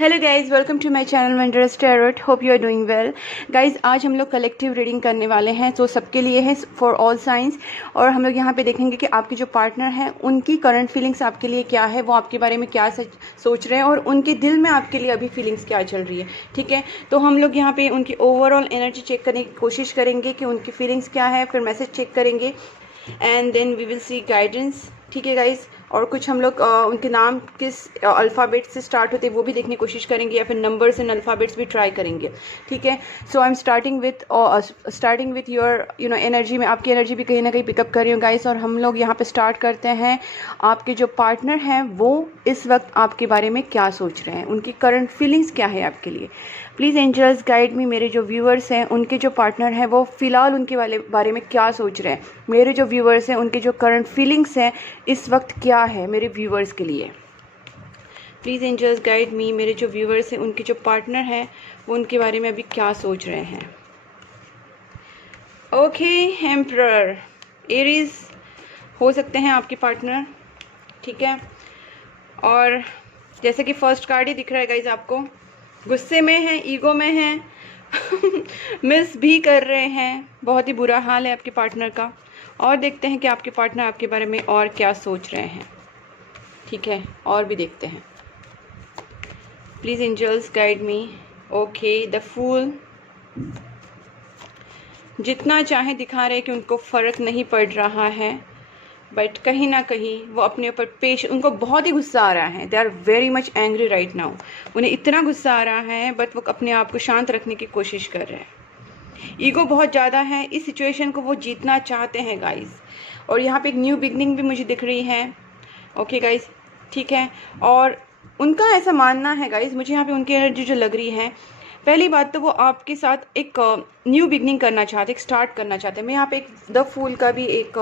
Hello guys, welcome to my channel wondrous tarot. Hope you are doing well. Guys, आज हम लोग collective reading करने वाले हैं, तो सबके लिए है, फॉर ऑल साइंस। और हम लोग यहाँ पे देखेंगे कि आपके जो पार्टनर हैं उनकी करंट फीलिंग्स आपके लिए क्या है, वो आपके बारे में क्या सोच रहे हैं और उनके दिल में आपके लिए अभी फीलिंग्स क्या चल रही है। ठीक है, तो हम लोग यहाँ पे उनकी ओवरऑल एनर्जी चेक करने की कोशिश करेंगे कि उनकी फीलिंग्स क्या है, फिर मैसेज चेक करेंगे and then we will see guidance. ठीक है गाइज़, और कुछ हम लोग उनके नाम किस अल्फ़ाबेट से स्टार्ट होते हैं वो भी देखने की कोशिश करेंगे, या फिर नंबर्स एंड अल्फ़ाबेट्स भी ट्राई करेंगे। ठीक है, so I am starting with your energy. में आपकी एनर्जी भी कहीं ना कहीं पिकअप कर रही हूँ गाइस, और हम लोग यहाँ पे स्टार्ट करते हैं। आपके जो पार्टनर हैं वो इस वक्त आपके बारे में क्या सोच रहे हैं, उनकी करंट फीलिंग्स क्या है आपके लिए। Please angels guide me. मेरे जो व्यूअर्स हैं उनके जो पार्टनर हैं वो फ़िलहाल उनके बारे में क्या सोच रहे हैं। मेरे जो व्यूअर्स हैं उनके जो करंट फीलिंग्स हैं इस वक्त क्या है मेरे व्यूअर्स के लिए। Please angels guide me. मेरे जो व्यूअर्स हैं उनके जो पार्टनर हैं वो उनके बारे में अभी क्या सोच रहे हैं। ओके, एम्परर, एरीज हो सकते हैं आपके पार्टनर। ठीक है, और जैसे कि फर्स्ट कार्ड ही दिख रहा है गाइज, आपको गुस्से में हैं, ईगो में हैं मिस भी कर रहे हैं, बहुत ही बुरा हाल है आपके पार्टनर का। और देखते हैं कि आपके पार्टनर आपके बारे में और क्या सोच रहे हैं। ठीक है, और भी देखते हैं। Please angels guide me. Okay, the fool. जितना चाहे दिखा रहे हैं कि उनको फ़र्क नहीं पड़ रहा है, बट कहीं ना कहीं वो अपने ऊपर उनको बहुत ही गुस्सा आ रहा है। They are very much angry right now. उन्हें इतना गुस्सा आ रहा है, बट वो अपने आप को शांत रखने की कोशिश कर रहे हैं। ईगो बहुत ज़्यादा है, इस सिचुएशन को वो जीतना चाहते हैं गाइज। और यहाँ पे एक न्यू बिगनिंग भी मुझे दिख रही है। ओके गाइज, ठीक है, और उनका ऐसा मानना है गाइज, मुझे यहाँ पे उनकी एनर्जी जो लग रही है, पहली बात तो वो आपके साथ एक न्यू बिगनिंग करना चाहते हैं, एक स्टार्ट करना चाहते हैं। मैं यहाँ पे एक द फूल का भी एक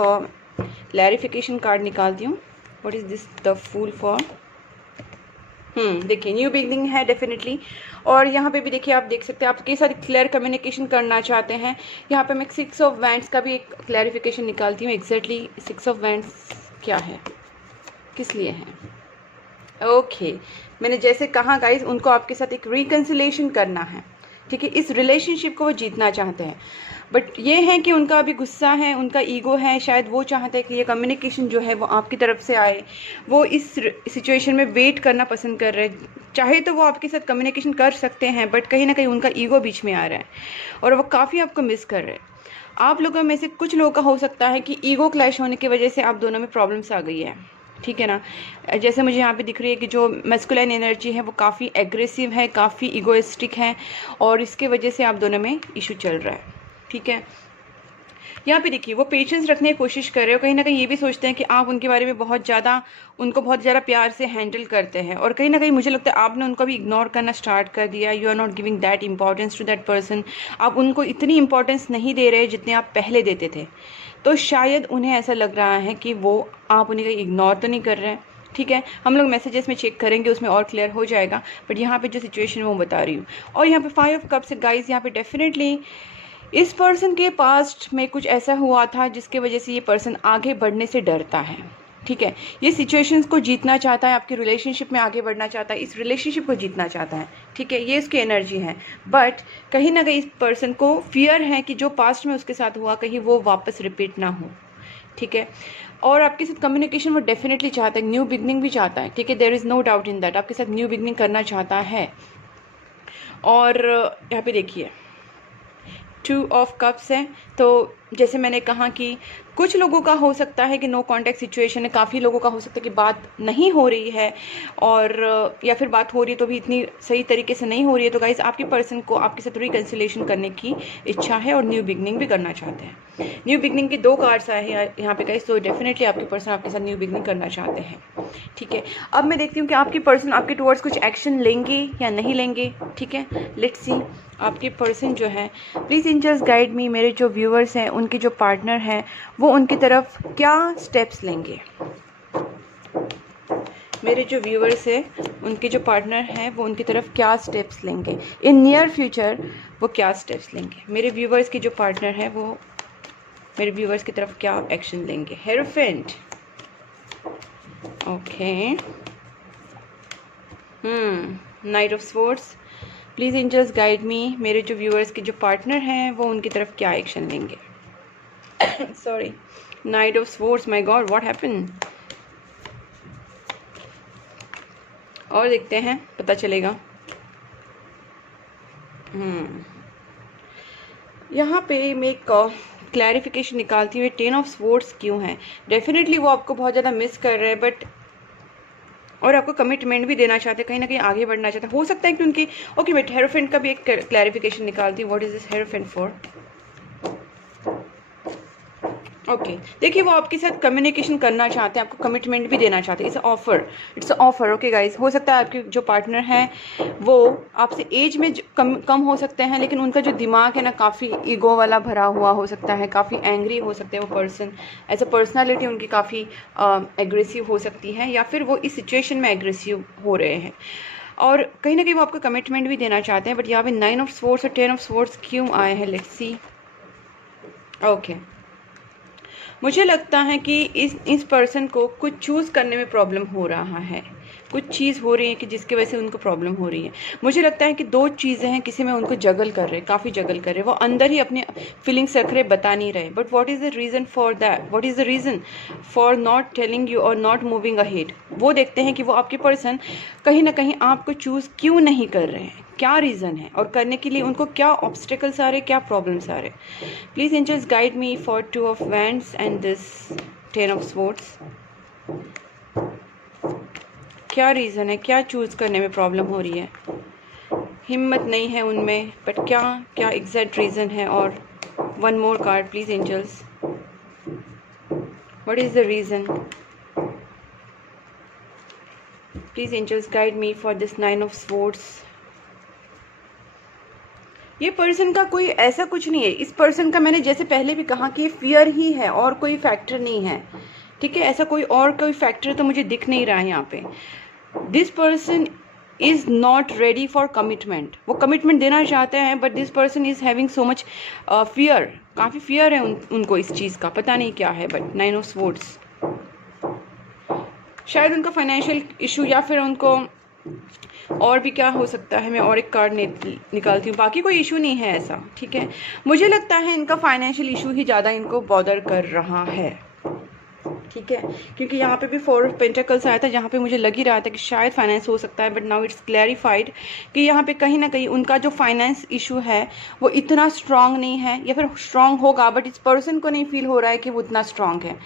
क्लैरिफिकेशन कार्ड निकालती हूँ। What is this the fool for? देखिए, न्यू बिगनिंग है डेफिनेटली। और यहाँ पे भी देखिए, आप देख सकते हैं आपके साथ क्लियर कम्युनिकेशन करना चाहते हैं। यहाँ पे मैं 6 ऑफ वैंड्स का भी एक क्लैरिफिकेशन निकालती हूँ। एग्जैक्टली 6 ऑफ वैंड्स क्या है, किस लिए है। ओके, मैंने जैसे कहा गाइज, उनको आपके साथ एक रिकन्सिलेशन करना है। ठीक है, इस रिलेशनशिप को वो जीतना चाहते हैं, बट ये है कि उनका अभी गुस्सा है, उनका ईगो है। शायद वो चाहते हैं कि ये कम्युनिकेशन जो है वो आपकी तरफ से आए। वो इस सिचुएशन में वेट करना पसंद कर रहे हैं। चाहे तो वो आपके साथ कम्युनिकेशन कर सकते हैं, बट कहीं ना कहीं उनका ईगो बीच में आ रहा है और वो काफ़ी आपको मिस कर रहे हैं। आप लोगों में से कुछ लोगों का हो सकता है कि ईगो क्लैश होने की वजह से आप दोनों में प्रॉब्लम्स आ गई है। ठीक है ना, जैसे मुझे यहाँ पे दिख रही है कि जो मैस्कुलाइन एनर्जी है वो काफ़ी एग्रेसिव है, काफ़ी ईगोइस्टिक है, और इसके वजह से आप दोनों में इशू चल रहा है। ठीक है, यहाँ पे देखिए वो पेशेंस रखने की कोशिश कर रहे हो। कहीं ना कहीं ये भी सोचते हैं कि आप उनके बारे में उनको बहुत ज़्यादा प्यार से हैंडल करते हैं, और कहीं ना कहीं मुझे लगता है आपने उनको भी इग्नोर करना स्टार्ट कर दिया। You are not giving that importance to that person. आप उनको इतनी इंपॉर्टेंस नहीं दे रहे जितने आप पहले देते थे। तो शायद उन्हें ऐसा लग रहा है कि वो आप उन्हें कहीं इग्नोर तो नहीं कर रहे हैं। ठीक है, हम लोग मैसेजेस में चेक करेंगे, उसमें और क्लियर हो जाएगा। बट यहाँ पे जो सिचुएशन है वो बता रही हूँ। और यहाँ पे 5 ऑफ कप्स गाइस, यहाँ पे डेफिनेटली इस पर्सन के पास्ट में कुछ ऐसा हुआ था जिसके वजह से ये पर्सन आगे बढ़ने से डरता है। ठीक है, ये सिचुएशंस को जीतना चाहता है, आपकी रिलेशनशिप में आगे बढ़ना चाहता है, इस रिलेशनशिप को जीतना चाहता है। ठीक है, ये इसकी एनर्जी है, बट कहीं ना कहीं इस पर्सन को फियर है कि जो पास्ट में उसके साथ हुआ कहीं वो वापस रिपीट ना हो। ठीक है, और आपके साथ कम्युनिकेशन वो डेफिनेटली चाहता है, न्यू बिगनिंग भी चाहता है। ठीक है, there is no doubt in that, आपके साथ न्यू बिगनिंग करना चाहता है। और यहाँ पे देखिए 2 ऑफ कप्स है। तो जैसे मैंने कहा कि कुछ लोगों का हो सकता है कि नो कॉन्टैक्ट सिचुएशन है, काफ़ी लोगों का हो सकता है कि बात नहीं हो रही है, और या फिर बात हो रही है तो भी इतनी सही तरीके से नहीं हो रही है। तो गाइस, आपके पर्सन को आपके साथ रिकन्सिलेशन करने की इच्छा है और न्यू बिगनिंग भी करना चाहते हैं। न्यू बिगनिंग की 2 कार्ड्स आए हैं यहाँ पे गाइस, तो डेफिनेटली आपके पर्सन आपके साथ न्यू बिगनिंग करना चाहते हैं। ठीक है, अब मैं देखती हूँ कि आपके पर्सन आपके टुवर्ड्स कुछ एक्शन लेंगे या नहीं लेंगे। ठीक है, लेट्स सी आपके पर्सन जो है। Please angels guide me. मेरे जो व्यूअर्स हैं उनके जो पार्टनर हैं वो उनकी तरफ क्या स्टेप्स लेंगे। मेरे जो व्यूअर्स हैं उनके जो पार्टनर हैं वो उनकी तरफ क्या स्टेप्स लेंगे इन नियर फ्यूचर, वो क्या स्टेप्स लेंगे। मेरे व्यूअर्स के जो पार्टनर हैं वो मेरे व्यूअर्स की तरफ क्या एक्शन लेंगे। Hierophant, okay, knight of swords, please angels guide me, मेरे जो व्यूअर्स के जो पार्टनर हैं वो उनकी तरफ क्या एक्शन लेंगे। Sorry, night of swords, my God what happened. और देखते हैं, पता चलेगा। यहाँ पे मैं एक क्लैरिफिकेशन निकालती हूँ, 10 ऑफ स्वॉर्ड्स क्यों है। डेफिनेटली वो आपको बहुत ज़्यादा मिस कर रहे हैं, बट और आपको कमिटमेंट भी देना चाहते हैं, कहीं ना कहीं आगे बढ़ना चाहते हैं। हो सकता है कि उनकी ओके, मैं हेरोफेंट का भी एक क्लैरिफिकेशन निकालती हूँ। What is this hierophant for? Okay, देखिए वो आपके साथ कम्युनिकेशन करना चाहते हैं, आपको कमिटमेंट भी देना चाहते हैं। It's offer. ओके गाइस, हो सकता है आपके जो पार्टनर हैं वो आपसे एज में कम हो सकते हैं, लेकिन उनका जो दिमाग है ना काफ़ी ईगो वाला भरा हुआ हो सकता है, काफ़ी एंग्री हो सकते हैं वो पर्सन। एज अ पर्सनैलिटी उनकी काफ़ी एग्रेसिव हो सकती है, या फिर वो इस सिचुएशन में एग्रेसिव हो रहे हैं और कहीं ना कहीं वो आपको कमिटमेंट भी देना चाहते हैं। बट यहाँ पे 9 ऑफ स्वॉर्ड्स और 10 ऑफ स्वॉर्ड्स क्यों आए हैं, लेट्स सी। ओके, मुझे लगता है कि इस पर्सन को कुछ चूज़ करने में प्रॉब्लम हो रहा है, कुछ चीज़ हो रही है कि जिसकी वजह से उनको प्रॉब्लम हो रही है। मुझे लगता है कि 2 चीज़ें हैं, किसी में उनको जगल कर रहे, काफ़ी जगल कर रहे, वो अंदर ही अपनी फीलिंग्स रख रहे, बता नहीं रहे। But what is the reason for that, what is the reason for not telling you और नॉट मूविंग अहेड। वो देखते हैं कि वो आपके पर्सन कहीं ना कहीं आपको चूज़ क्यों नहीं कर रहे हैं, क्या रीज़न है, और करने के लिए उनको क्या ऑब्स्टिकल्स आ रहे, क्या प्रॉब्लम्स आ रहे। Please angels guide me for 2 of wands and this 10 of swords. क्या रीज़न है, क्या चूज़ करने में प्रॉब्लम हो रही है, हिम्मत नहीं है उनमें, बट क्या क्या एग्जैक्ट रीज़न है। और 1 more card please angels, what is the reason. Please angels guide me for this 9 of swords. ये पर्सन का कोई ऐसा कुछ नहीं है, इस पर्सन का मैंने जैसे पहले भी कहा कि ये फियर ही है और कोई फैक्टर नहीं है, ठीक है। ऐसा कोई फैक्टर तो मुझे दिख नहीं रहा है यहाँ पे। This person is not ready for commitment, वो कमिटमेंट देना चाहते हैं, but this person is having so much fear, काफ़ी फियर है उनको इस चीज़ का, पता नहीं क्या है। बट 9 ऑफ स्वॉर्ड्स, शायद उनका फाइनेंशियल इशू, या फिर उनको और भी क्या हो सकता है। मैं और एक कार्ड निकालती हूँ, बाकी कोई इशू नहीं है ऐसा, ठीक है। मुझे लगता है इनका फाइनेंशियल इशू ही ज़्यादा इनको बॉदर कर रहा है, ठीक है, क्योंकि यहाँ पे भी 4 ऑफ पेंटिकल्स आया था, जहाँ पे मुझे लग ही रहा था कि शायद फाइनेंस हो सकता है। बट नाउ इट्स क्लैरिफाइड कि यहाँ पे कहीं ना कहीं उनका जो फाइनेंस इशू है वो इतना स्ट्रांग नहीं है, या फिर स्ट्रांग होगा बट इस पर्सन को नहीं फील हो रहा है कि वो इतना स्ट्रांग है।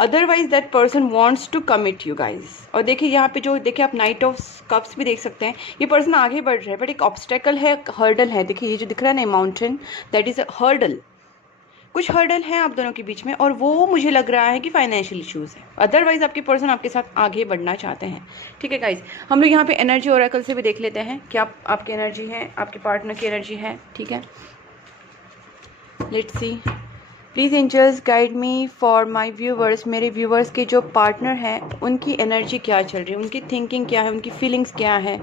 Otherwise that person wants to commit you guys. और देखिए यहाँ पे जो देखिए आप नाइट ऑफ कप्स भी देख सकते हैं, ये पर्सन आगे बढ़ रहा है, बट एक ऑब्स्टेकल है, हर्डल है। देखिए ये जो दिख रहा है ना mountain, that is a hurdle, कुछ हर्डल है आप दोनों के बीच में, और वो मुझे लग रहा है कि फाइनेंशियल इश्यूज है। अदरवाइज आपके पर्सन आपके साथ आगे बढ़ना चाहते हैं, ठीक है गाइज। हम लोग यहाँ पे एनर्जी ओरेकल से भी देख लेते हैं क्या आपकी एनर्जी है, आपके पार्टनर की एनर्जी है, ठीक है। Let's see, please angels guide me for my viewers, मेरे व्यूवर्स के जो पार्टनर हैं उनकी एनर्जी क्या चल रही है, उनकी थिंकिंग क्या है, उनकी फीलिंग्स क्या है।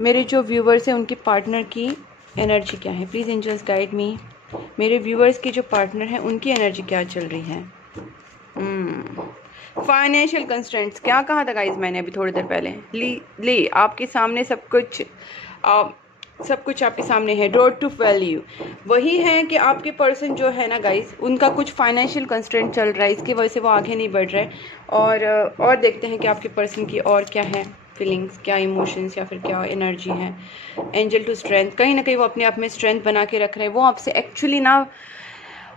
मेरे जो व्यूवर्स हैं उनके पार्टनर की एनर्जी क्या है। प्लीज़ एंजल्स गाइड मी, मेरे व्यूवर्स के जो पार्टनर हैं उनकी एनर्जी क्या चल रही है। फाइनेंशियल कंस्ट्रेंट्स, क्या कहा था गाइज मैंने अभी थोड़ी देर पहले। ले आपके सामने सब कुछ आपके सामने है। रोड टू वैल्यू, वही है कि आपके पर्सन जो है ना गाइस, उनका कुछ फाइनेंशियल कंस्ट्रेंट चल रहा है, इसकी वजह से वो आगे नहीं बढ़ रहे। और देखते हैं कि आपके पर्सन की और क्या है फीलिंग्स, क्या इमोशंस, या फिर क्या एनर्जी है। एंजल टू स्ट्रेंथ, कहीं ना कहीं वो अपने आप में स्ट्रेंथ बना के रख रहे हैं। वो आपसे एक्चुअली ना,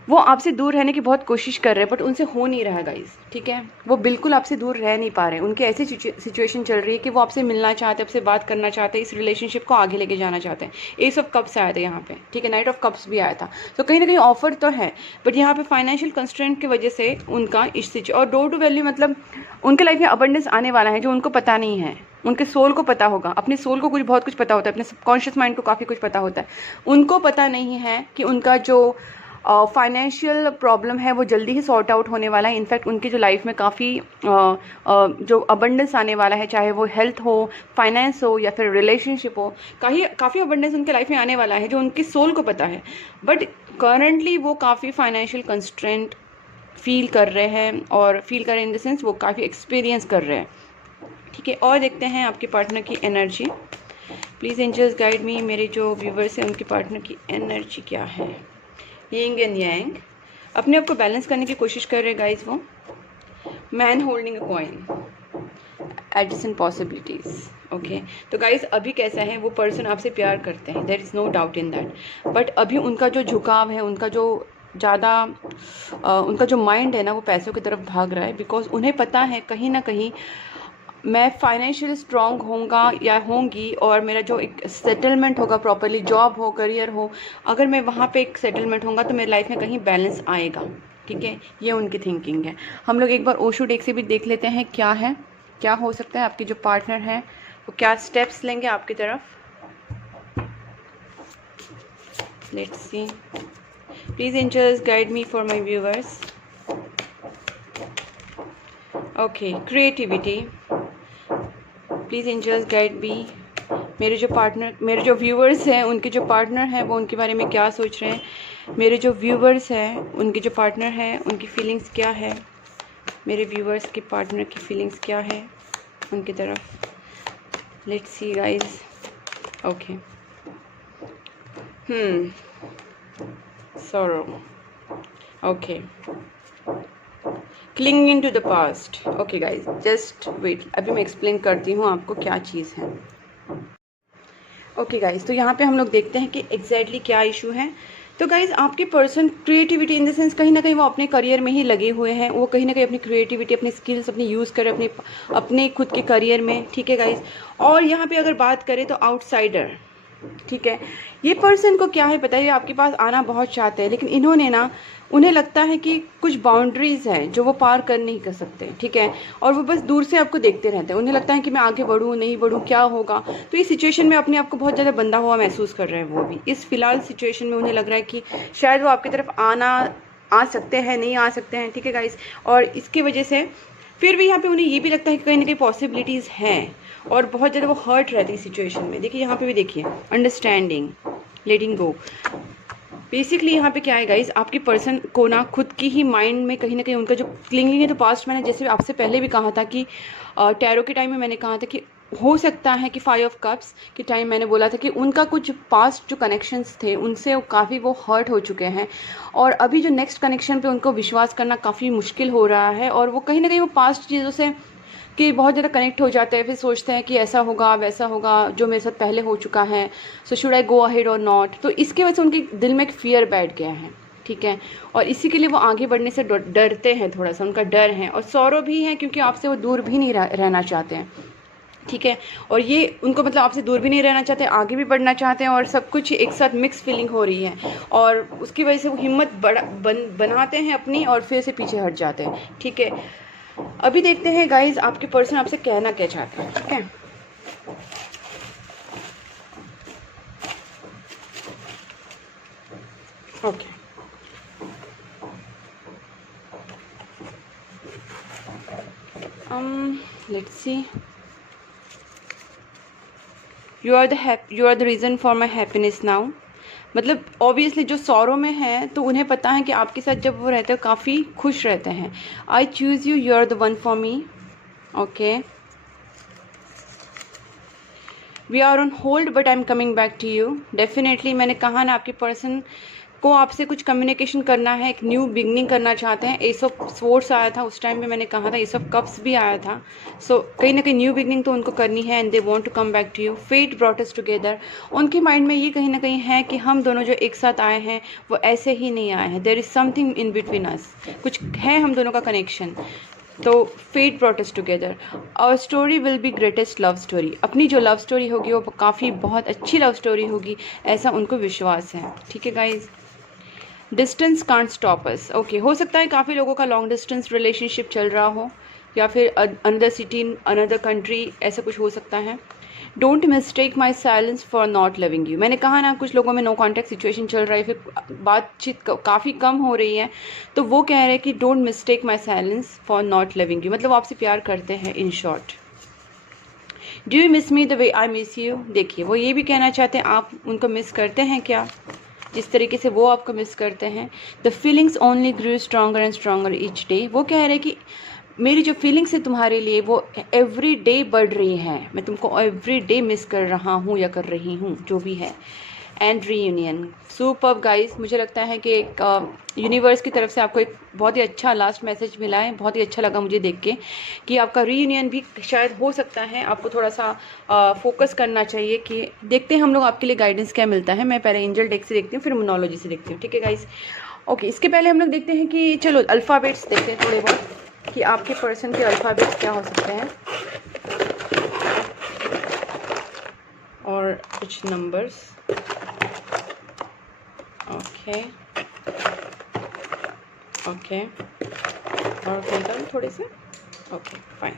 वो आपसे दूर रहने की बहुत कोशिश कर रहे हैं, बट उनसे हो नहीं रहा गाइस, ठीक है। वो बिल्कुल आपसे दूर रह नहीं पा रहे हैं, उनकी ऐसी सिचुएशन चल रही है कि वो आपसे मिलना चाहते हैं, आपसे बात करना चाहते हैं, इस रिलेशनशिप को आगे लेके जाना चाहते हैं। एस ऑफ कप्स आया था यहाँ पे, ठीक है, नाइट ऑफ कप्स भी आया था। तो कहीं ना कहीं ऑफर तो है, बट यहाँ पे फाइनेंशियल कंस्ट्रेंट की वजह से उनका इस और डोर टू वैल्यू, मतलब उनके लाइफ में अबंडेंस आने वाला है जो उनको पता नहीं है। उनके सोल को पता होगा, अपने सोल को बहुत कुछ पता होता है, अपने सबकॉन्शियस माइंड को काफ़ी कुछ पता होता है। उनको पता नहीं है कि उनका जो फाइनेंशियल प्रॉब्लम है वो जल्दी ही सॉर्ट आउट होने वाला है। इनफैक्ट उनकी जो लाइफ में काफ़ी जो अबंडेंस आने वाला है, चाहे वो हेल्थ हो, फाइनेंस हो, या फिर रिलेशनशिप हो, काफ़ी अबंडेंस उनके लाइफ में आने वाला है जो उनकी सोल को पता है। बट करंटली वो काफ़ी फाइनेंशियल कंस्ट्रेंट फील कर रहे हैं, और फील कर रहे इन द सेंस वो काफ़ी एक्सपीरियंस कर रहे हैं। ठीक है, और देखते हैं आपके पार्टनर की energy. Please angels guide me, मेरे जो व्यूवर्स हैं उनके पार्टनर की एनर्जी क्या है। यिंग एंड यांग, अपने आप को बैलेंस करने की कोशिश कर रहे हैं गाइज वो। Man holding a coin, addition possibilities. Okay, तो गाइज अभी कैसा है, वो पर्सन आपसे प्यार करते हैं, there is no doubt in that, but अभी उनका जो झुकाव है, उनका जो ज़्यादा उनका जो माइंड है ना, वो पैसों की तरफ भाग रहा है। बिकॉज उन्हें पता है कहीं ना कहीं मैं फाइनेंशियली स्ट्रॉन्ग होऊंगा या होंगी, और मेरा जो एक सेटलमेंट होगा, प्रॉपरली जॉब हो, करियर हो, अगर मैं वहाँ पे एक सेटलमेंट होगा तो मेरी लाइफ में कहीं बैलेंस आएगा। ठीक है, ये उनकी थिंकिंग है। हम लोग एक बार ओशो डेक से भी देख लेते हैं क्या है, क्या हो सकता है। आपके जो पार्टनर है वो क्या स्टेप्स लेंगे आपकी तरफ। Let's see, please angels guide me for my viewers. Okay, creativity, please angels guide me, मेरे जो पार्टनर, मेरे जो व्यूअर्स हैं उनके जो पार्टनर हैं वो उनके बारे में क्या सोच रहे हैं। मेरे जो व्यूअर्स हैं उनके जो पार्टनर हैं उनकी फीलिंग्स क्या है। मेरे व्यूअर्स के पार्टनर की फीलिंग्स क्या है उनकी तरफ। Let's see guys. Okay, sorrow, okay, clinging to the past. Okay guys, just wait, अभी मैं एक्सप्लेन करती हूँ आपको क्या चीज़ है। ओके गाइज, तो यहाँ पे हम लोग देखते हैं कि एग्जैक्टली क्या इशू है। तो गाइज आपके person creativity in the sense, कहीं ना कहीं वो अपने करियर में ही लगे हुए हैं। वो कहीं ना कहीं अपनी क्रिएटिविटी, अपनी स्किल्स अपनी यूज़ करें अपने खुद के करियर में। ठीक है गाइज, और यहाँ पे अगर बात करें तो आउटसाइडर, ठीक है, ये पर्सन को क्या है पता है, आपके पास आना बहुत चाहते हैं, लेकिन इन्होंने ना, उन्हें लगता है कि कुछ बाउंड्रीज हैं जो वो पार कर नहीं कर सकते। ठीक है, और वो बस दूर से आपको देखते रहते हैं। उन्हें लगता है कि मैं आगे बढ़ूँ नहीं बढ़ूँ, क्या होगा। तो इस सिचुएशन में अपने आप को बहुत ज़्यादा बंधा हुआ महसूस कर रहे हैं वो भी। इस फिलहाल सिचुएशन में उन्हें लग रहा है कि शायद वो आपकी तरफ आ सकते हैं, नहीं आ सकते हैं। ठीक है गाइस, और इसकी वजह से फिर भी यहाँ पे उन्हें ये भी लगता है कि कहीं ना कहीं पॉसिबिलिटीज़ हैं, और बहुत ज़्यादा वो हर्ट रहती है सिचुएशन में। देखिए यहाँ पे भी देखिए, अंडरस्टैंडिंग, लेटिंग गो। बेसिकली यहाँ पे क्या है गाइज, आपकी पर्सन को ना खुद की ही माइंड में कहीं ना कहीं उनका जो क्लिंगिंग है, तो पास्ट मैंने जैसे आपसे पहले भी कहा था कि टैरो के टाइम में मैंने कहा था कि हो सकता है कि 5 ऑफ कप्स के टाइम मैंने बोला था कि उनका कुछ पास्ट जो कनेक्शंस थे उनसे काफ़ी वो हर्ट हो चुके हैं, और अभी जो नेक्स्ट कनेक्शन पे उनको विश्वास करना काफ़ी मुश्किल हो रहा है। और वो कहीं ना कहीं वो पास्ट चीज़ों से कि बहुत ज़्यादा कनेक्ट हो जाते हैं, फिर सोचते हैं कि ऐसा होगा वैसा होगा जो मेरे साथ पहले हो चुका है, so should I go ahead और नॉट। तो इसकी वजह से उनके दिल में एक फियर बैठ गया है। ठीक है, और इसी के लिए वो आगे बढ़ने से डरते हैं, थोड़ा सा उनका डर है, और सौरव भी है क्योंकि आपसे वो दूर भी नहीं रहना चाहते हैं। ठीक है, और ये उनको मतलब आपसे दूर भी नहीं रहना चाहते, आगे भी बढ़ना चाहते हैं, और सब कुछ एक साथ मिक्स फीलिंग हो रही है, और उसकी वजह से वो हिम्मत बनाते हैं अपनी, और फिर से पीछे हट जाते हैं। ठीक है, अभी देखते हैं गाइज आपके पर्सन आपसे कहना क्या चाहते हैं। ठीक है, okay, let's see, you are the reason for my happiness now. मतलब ऑब्वियसली जो सौरों में है तो उन्हें पता है कि आपके साथ जब वो रहते हैं काफ़ी खुश रहते हैं। I choose you, you are the one for me. Okay, we are on hold but I am coming back to you. Definitely मैंने कहा ना, आपके पर्सन को आपसे कुछ कम्युनिकेशन करना है, एक न्यू बिगनिंग करना चाहते हैं। एस ऑफ स्वॉर्ड्स आया था उस टाइम पे, मैंने कहा था एस ऑफ कप्स भी आया था। सो कहीं ना कहीं न्यू बिगनिंग तो उनको करनी है, and they want to come back to you. Fate brought us together, उनके माइंड में ये कहीं ना कहीं है कि हम दोनों जो एक साथ आए हैं वो ऐसे ही नहीं आए हैं, there is something in between us, कुछ है हम दोनों का कनेक्शन। तो फेट ब्रॉट अस टुगेदर, और story will be greatest love story. अपनी जो लव स्टोरी होगी वो काफ़ी बहुत अच्छी लव स्टोरी होगी, ऐसा उनको विश्वास है। ठीक है guys, distance can't stop us. Okay, हो सकता है काफ़ी लोगों का लॉन्ग डिस्टेंस रिलेशनशिप चल रहा हो, या फिर अनदर सिटी अनदर कंट्री, ऐसा कुछ हो सकता है। Don't mistake my silence for not loving you. मैंने कहा ना, कुछ लोगों में नो कॉन्टैक्ट सिचुएशन चल रहा है, फिर बातचीत काफ़ी कम हो रही है, तो वो कह रहे हैं कि don't mistake my silence for not loving you, मतलब आपसे प्यार करते हैं in short. Do you miss me the way I miss you. देखिए, वो ये भी कहना चाहते हैं आप उनको मिस करते हैं क्या, जिस तरीके से वो आपको मिस करते हैं। The feelings only grew stronger and stronger each day. वो कह रहे हैं कि मेरी जो फीलिंग्स है तुम्हारे लिए वो एवरी डे बढ़ रही हैं, मैं तुमको एवरी डे मिस कर रहा हूँ या कर रही हूँ, जो भी है। And reunion, superb guys. मुझे लगता है कि एक यूनिवर्स की तरफ से आपको एक बहुत ही अच्छा लास्ट मैसेज मिला है। बहुत ही अच्छा लगा मुझे देख के कि आपका रीयूनियन भी शायद हो सकता है। आपको थोड़ा सा फोकस करना चाहिए कि देखते हैं हम लोग आपके लिए गाइडेंस क्या मिलता है। मैं पहले एंजल डेक से देखती हूँ, फिर मोनोलॉजी से देखती हूँ, ठीक है गाइस। ओके, इसके पहले हम लोग देखते हैं कि चलो अल्फ़ाबेट्स देखते हैं थोड़े बहुत कि आपके पर्सन के अल्फ़ाबेट्स क्या हो सकते हैं और कुछ नंबर्स। ओके ओके, और खोलता थोड़े से। Okay fine.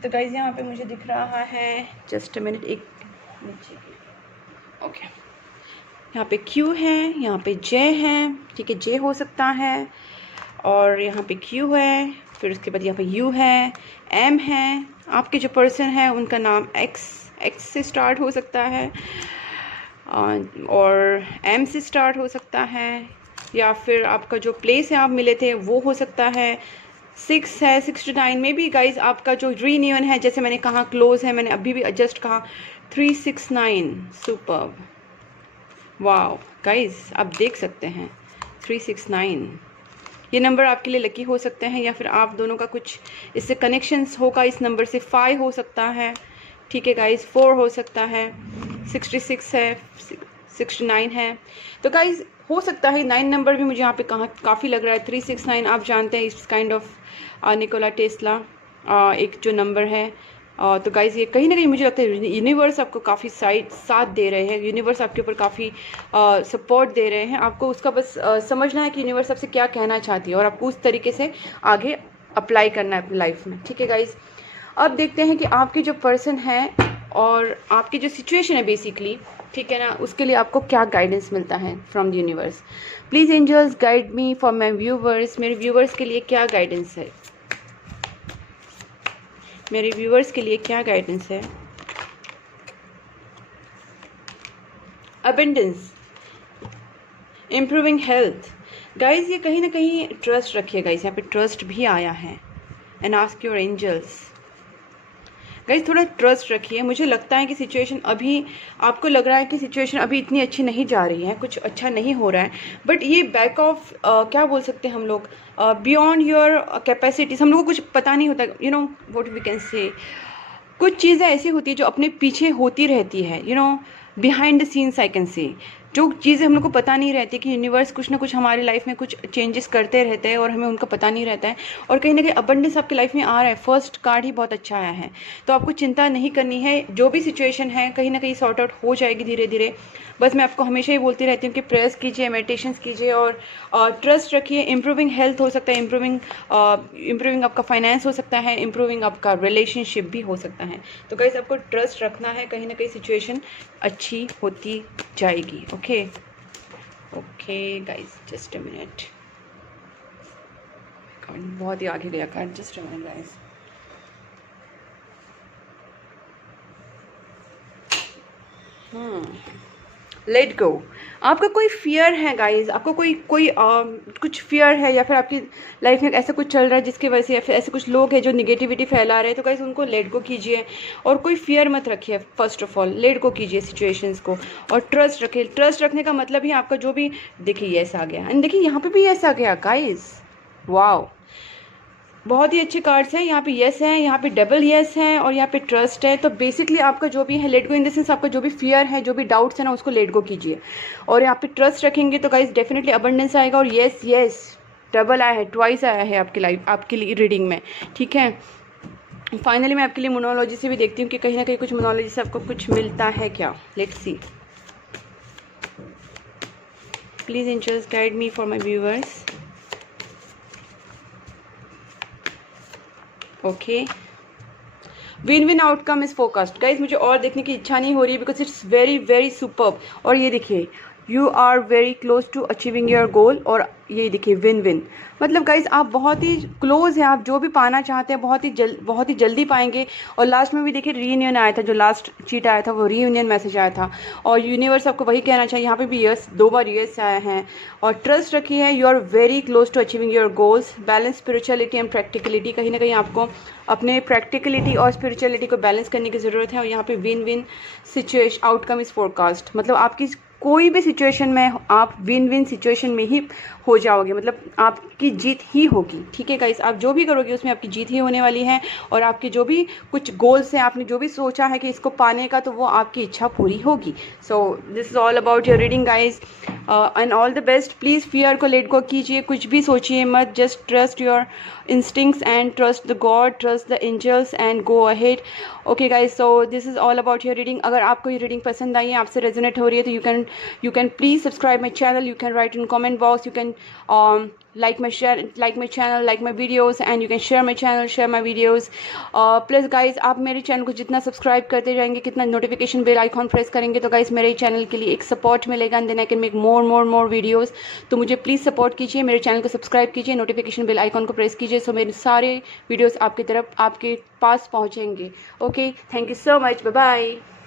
तो गाइज यहाँ पे मुझे दिख रहा है, जस्ट अ मिनट, एक नीचे। ओके, यहाँ पे Q है, यहाँ पे J है, ठीक है, J हो सकता है, और यहाँ पे Q है, फिर उसके बाद यहाँ पे U है, M है। आपके जो पर्सन है उनका नाम X से स्टार्ट हो सकता है, और M से स्टार्ट हो सकता है, या फिर आपका जो प्लेस है आप मिले थे वो हो सकता है। 6 है, 6 to 9 में भी गाइज आपका जो रीयूनियन है, जैसे मैंने कहा क्लोज है, मैंने अभी भी जस्ट कहा 369। सुपर्ब, वाओ गाइज, आप देख सकते हैं 369, ये नंबर आपके लिए लकी हो सकते हैं, या फिर आप दोनों का कुछ इससे कनेक्शंस होगा। इस नंबर से 5 हो सकता है, ठीक है गाइज, 4 हो सकता है, 66 है, 69 है। तो गाइज हो सकता है 9 नंबर भी मुझे यहाँ पे काफ़ी लग रहा है। 369 आप जानते हैं इस काइंड ऑफ निकोला टेस्ला एक जो नंबर है। तो गाइज ये कहीं ना कहीं मुझे लगता है यूनिवर्स आपको काफ़ी साथ दे रहे हैं, यूनिवर्स आपके ऊपर काफ़ी सपोर्ट दे रहे हैं। आपको उसका बस समझना है कि यूनिवर्स आपसे क्या कहना चाहती है, और आपको उस तरीके से आगे अप्लाई करना है अपनी लाइफ में, ठीक है गाइज। अब देखते हैं कि आपके जो पर्सन है और आपकी जो सिचुएशन है बेसिकली, ठीक है ना, उसके लिए आपको क्या गाइडेंस मिलता है from the universe. Please angels guide me for my viewers. मेरे व्यूवर्स के लिए क्या गाइडेंस है, मेरे व्यूवर्स के लिए क्या गाइडेंस है। Abundance, improving health. गाइज ये कहीं ना कहीं ट्रस्ट रखिए गाइज, यहाँ पे ट्रस्ट भी आया है। And ask your angels. Guys थोड़ा ट्रस्ट रखिए। मुझे लगता है कि सिचुएशन अभी, आपको लग रहा है कि सिचुएशन अभी इतनी अच्छी नहीं जा रही है, कुछ अच्छा नहीं हो रहा है, बट ये बैक ऑफ क्या बोल सकते हैं हम लोग, बियॉन्ड योर कैपेसिटीज। हम लोग को कुछ पता नहीं होता, you know what we can say. कुछ चीज़ें ऐसी होती है जो अपने पीछे होती रहती है, you know behind the scenes I can say. जो चीज़ें हम लोग को पता नहीं रहती कि यूनिवर्स कुछ ना कुछ हमारी लाइफ में कुछ चेंजेस करते रहते हैं और हमें उनका पता नहीं रहता है, और कहीं ना कहीं अबंडेंस आपकी लाइफ में आ रहा है। फर्स्ट कार्ड ही बहुत अच्छा आया है, तो आपको चिंता नहीं करनी है। जो भी सिचुएशन है कहीं ना कहीं सॉर्ट आउट हो जाएगी धीरे धीरे। बस मैं आपको हमेशा ही बोलती रहती हूँ कि प्रेयर्स कीजिए, मेडिटेशंस कीजिए, और ट्रस्ट रखिए। इम्प्रूविंग हेल्थ हो सकता है, इम्प्रूविंग आपका फाइनेंस हो सकता है, इम्प्रूविंग आपका रिलेशनशिप भी हो सकता है। तो गाइस आपको ट्रस्ट रखना है, कहीं ना कहीं सिचुएशन अच्छी होती जाएगी। Okay okay guys, just a minute, बहुत ही आगे गया card, just a minute guys. Let go. आपका कोई फियर है गाइज, आपको कोई कुछ फियर है, या फिर आपकी लाइफ में ऐसा कुछ चल रहा है जिसकी वजह से, या फिर ऐसे कुछ लोग हैं जो निगेटिविटी फैला रहे हैं, तो गाइज उनको लेट गो कीजिए, और कोई फियर मत रखिए। First of all let go कीजिए सिचुएशंस को, और ट्रस्ट रखिए। ट्रस्ट रखने का मतलब ही आपका जो भी, देखिए यस आ गया, एंड देखिए यहाँ पे भी यस आ गया गाइज, वाओ, बहुत ही अच्छे कार्ड्स हैं। यहाँ पे यस है, यहाँ पे डबल यस है, और यहाँ पे ट्रस्ट है। तो बेसिकली आपका जो भी है let go in the sense, आपका जो भी फियर है, जो भी डाउट्स है ना, उसको लेट गो कीजिए, और यहाँ पे ट्रस्ट रखेंगे तो गाइस डेफिनेटली अबंडेंस आएगा। और यस यस डबल आया है, ट्वाइस आया है आपकी लाइफ, आपके लिए रीडिंग में, ठीक है। फाइनली मैं आपके लिए मोनोलॉजी से भी देखती हूँ कि कहीं ना कहीं कुछ मोनोलॉजी से आपको कुछ मिलता है क्या। Let's see, please angels guide me for my viewers. Okay, win win outcome is focused. Guys मुझे और देखने की इच्छा नहीं हो रही है, because it's very very superb. और ये देखिए you are very close to achieving your goal, और ये देखिए विन विन, मतलब गाइज आप बहुत ही क्लोज हैं, आप जो भी पाना चाहते हैं बहुत ही जल्दी पाएंगे। और लास्ट में भी देखिए रीयूनियन आया था, जो लास्ट चीट आया था वो रीयूनियन मैसेज आया था, और यूनिवर्स आपको वही कहना चाहिए। यहाँ पे भी यस, 2 बार यस आए हैं। और ट्रस्ट रखी है, you are very close to achieving your goals, balance spirituality and practicality, कहीं ना कहीं आपको अपने प्रैक्टिकलिटी और स्पिरिचुअलिटी को बैलेंस करने की ज़रूरत है। और यहाँ पे win win situation, outcome is forecast, मतलब आपकी कोई भी सिचुएशन में आप विन विन सिचुएशन में ही हो जाओगे, मतलब आपकी जीत ही होगी। ठीक है गाइस, आप जो भी करोगे उसमें आपकी जीत ही होने वाली है, और आपके जो भी कुछ गोल्स हैं, आपने जो भी सोचा है कि इसको पाने का, तो वो आपकी इच्छा पूरी होगी। So this is all about your reading guys, and all the best. Please fear को लेट गो कीजिए, कुछ भी सोचिए मत, just trust your instincts and trust the God, trust the angels and go ahead. Okay guys, so this is all about your reading. अगर आपको ये reading पसंद आई है, आपसे रेजोनेट हो रही है, तो you can please subscribe my channel, you can write in comment box, you can like my channel, like my videos, and you can share my channel, share my videos. Plus guys, आप मेरे channel को जितना subscribe करते जाएंगे, कितना notification bell icon press करेंगे, तो guys मेरे चैनल के लिए एक सपोर्ट मिलेगा, and then I can make more videos. तो मुझे प्लीज़ सपोर्ट कीजिए, मेरे चैनल को सब्सक्राइब कीजिए, नोटिफिकेशन बेल आइकॉन को प्रेस कीजिए, सो मेरे सारे वीडियोस आपकी तरफ, आपके पास पहुंचेंगे। Okay, thank you so much, bye bye.